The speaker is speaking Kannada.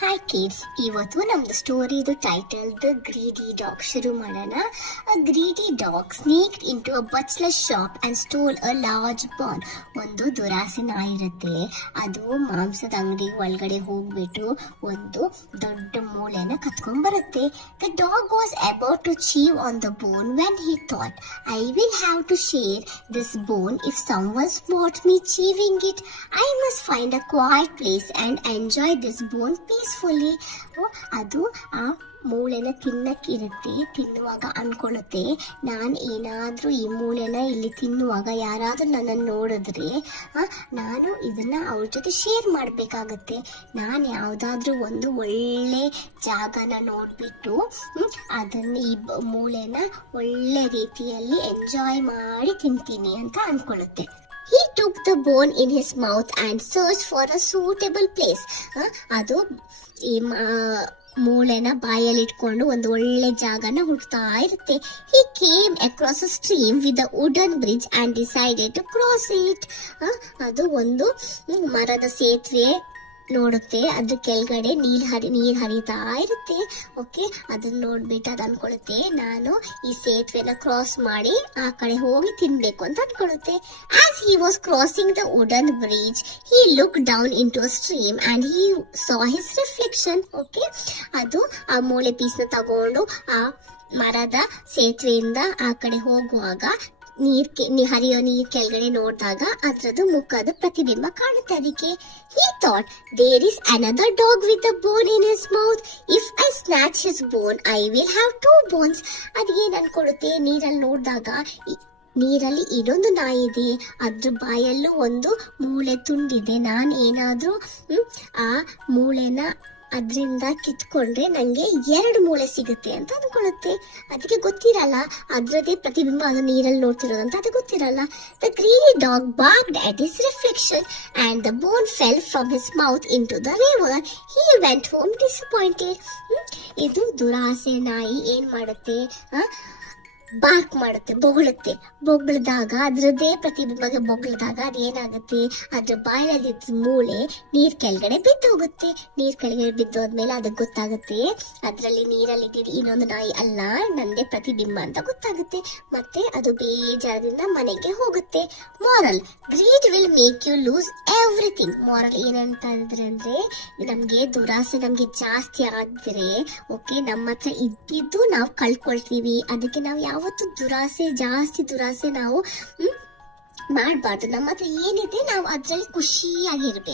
ಹಾಯ್ ಕಿಡ್ಸ್, ಇವತ್ತು ನಮ್ದು ಸ್ಟೋರಿದು ಟೈಟಲ್ ದ ಗ್ರೀಡಿ ಡಾಗ್ ಶುರು ಮಾಡೋಣ. A greedy dog sneaked into a butcher shop and stole a large bone. ಒಂದು ದುರಾಸೆ ನಾಯಿ ಇರುತ್ತೆ. ಅದು ಮಾಂಸದ ಅಂಗಡಿ ಒಳಗಡೆ ಹೋಗ್ಬಿಟ್ಟು ಒಂದು ದೊಡ್ಡ ಮೂಳೆನ ಕತ್ಕೊಂಡ್ ಬರುತ್ತೆ. The dog was about to chew on the bone when he thought, I will have to share this bone if someone spots me chewing it. I must find a quiet place and enjoy this bone peacefully. ಅದು ಆ ಮೂಳೆನ ತಿನ್ನಕ್ಕಿರುತ್ತೆ. ತಿನ್ನುವಾಗ ಅನ್ಕೊಳ್ಳುತ್ತೆ, ನಾನು ಏನಾದರೂ ಈ ಮೂಳೆನ ಇಲ್ಲಿ ತಿನ್ನುವಾಗ ಯಾರಾದರೂ ನನ್ನನ್ನು ನೋಡಿದ್ರೆ ನಾನು ಇದನ್ನ ಅವ್ರ ಜೊತೆ ಶೇರ್ ಮಾಡಬೇಕಾಗತ್ತೆ. ನಾನು ಯಾವುದಾದ್ರೂ ಒಂದು ಒಳ್ಳೆ ಜಾಗನ ನೋಡಿಬಿಟ್ಟು ಅದನ್ನ ಈ ಮೂಳೆನ ಒಳ್ಳೆ ರೀತಿಯಲ್ಲಿ ಎಂಜಾಯ್ ಮಾಡಿ ತಿಂತೀನಿ ಅಂತ ಅನ್ಕೊಳ್ಳುತ್ತೆ. He took the bone in his mouth and searched for a suitable place. ಅದು ಈ ಮೂಳೆನ ಬಾಯಲ್ಲಿ ಇಟ್ಕೊಂಡು ಒಂದು ಒಳ್ಳೆ ಜಾಗನ ಹುಡುಕ್ತಾ ಇರುತ್ತೆ. He came across a stream with a wooden bridge and decided to cross it. ಅದು ಒಂದು ಮರದ ಸೇತುವೆ ನೋಡುತ್ತೆ. ಅದ್ರ ಕೆಳಗಡೆ ನೀರ್ ಹರಿತಾ ಇರುತ್ತೆ. ಓಕೆ, ಅದನ್ನ ನೋಡ್ಬಿಟ್ಟು ಅದು ಅನ್ಕೊಳ್ಳುತ್ತೆ, ನಾನು ಈ ಸೇತುವೆನ ಕ್ರಾಸ್ ಮಾಡಿ ಆ ಕಡೆ ಹೋಗಿ ತಿನ್ಬೇಕು ಅಂತ ಅನ್ಕೊಳ್ಳುತ್ತೆ. As he was crossing the wooden bridge, he look down into a stream and he saw his reflection. Okay, ಅದು ಆ ಮೂಳೆ ಪೀಸ್ನ ತಗೊಂಡು ಆ ಮರದ ಸೇತುವೆಯಿಂದ ಆ ಕಡೆ ಹೋಗುವಾಗ ಹರಿಯೋ ನೀರ್ ಕೆಳಗಡೆ ನೋಡಿದಾಗ ಅದ್ರದ್ದು ಮುಖದ ಪ್ರತಿಬಿಂಬ ಕಾಣುತ್ತೆ. ಅದಕ್ಕೆ he thought, there is another dog with a bone in his mouth. If I snatch his bone, I will have two bones. ಅದೇನ್ ಅನ್ಕೊಳುತ್ತೆ, ನೀರಲ್ಲಿ ನೋಡಿದಾಗ ನೀರಲ್ಲಿ ಇನ್ನೊಂದು ನಾಯಿ ಇದೆ, ಅದ್ರ ಬಾಯಲ್ಲೂ ಒಂದು ಮೂಳೆ ತುಂಡಿದೆ. ನಾನು ಏನಾದ್ರೂ ಆ ಮೂಳೆನ ಅದರಿಂದ ಕಿತ್ಕೊಂಡ್ರೆ ನಂಗೆ ಎರಡು ಮೂಳೆ ಸಿಗುತ್ತೆ ಅಂತ ಅನ್ಕೊಳ್ಳುತ್ತೆ. ಅದಕ್ಕೆ ಗೊತ್ತಿರಲ್ಲ ಅದ್ರದೇ ಪ್ರತಿಬಿಂಬ ಅದು ನೀರಲ್ಲಿ ನೋಡ್ತಿರೋದು ಅಂತ ಅದು ಗೊತ್ತಿರಲ್ಲ. The greedy dog barked at his reflection and the bone fell from his mouth into the river. He went home disappointed. ಇದು ದುರಾಸೆ ನಾಯಿ ಏನ್ ಮಾಡುತ್ತೆ, ಬಾರ್ಕ್ ಮಾಡುತ್ತೆ, ಬೊಗಳಿದಾಗ ಅದ್ರದ್ದೇ ಪ್ರತಿಬಿಂಬಗೆ ಬೊಗಳಿದಾಗ ಅದೇನಾಗುತ್ತೆ, ಅದ್ರ ಬಾಯಲ್ಲಿ ಮೂಳೆ ನೀರ್ ಕೆಳಗಡೆ ಬಿದ್ದೋಗುತ್ತೆ. ನೀರ್ ಕೆಳಗಡೆ ಬಿದ್ದೋದ್ಮೇಲೆ ಅದಕ್ಕೆ ಗೊತ್ತಾಗುತ್ತೆ ಅದ್ರಲ್ಲಿ ನೀರಲ್ಲಿ ಇನ್ನೊಂದು ನಾಯಿ ಅಲ್ಲ, ನಂದೇ ಪ್ರತಿಬಿಂಬ ಅಂತ ಗೊತ್ತಾಗುತ್ತೆ. ಮತ್ತೆ ಅದು ಬೇಜಾರದಿಂದ ಮನೆಗೆ ಹೋಗುತ್ತೆ. Moral, greed will make you lose everything. Moral ಏನಂತ ಅಂದ್ರೆ ನಮ್ಗೆ ದುರಾಸೆ ನಮ್ಗೆ ಜಾಸ್ತಿ ಆಗಿದ್ರೆ ಓಕೆ, ನಮ್ಮ ಹತ್ರ ಇದ್ದಿದ್ದು ನಾವು ಕಳ್ಕೊಳ್ತೀವಿ. ಅದಕ್ಕೆ ನಾವು ಯಾವತ್ತು ಜಾಸ್ತಿ ದುರಾಸೆ ನಾವು ಮಾಡಬಾರ್ದು. ನಮ್ಮ ಹತ್ರ ಏನಿದೆ ನಾವು ಅದ್ರಲ್ಲಿ ಖುಷಿಯಾಗಿರ್ಬೇಕು.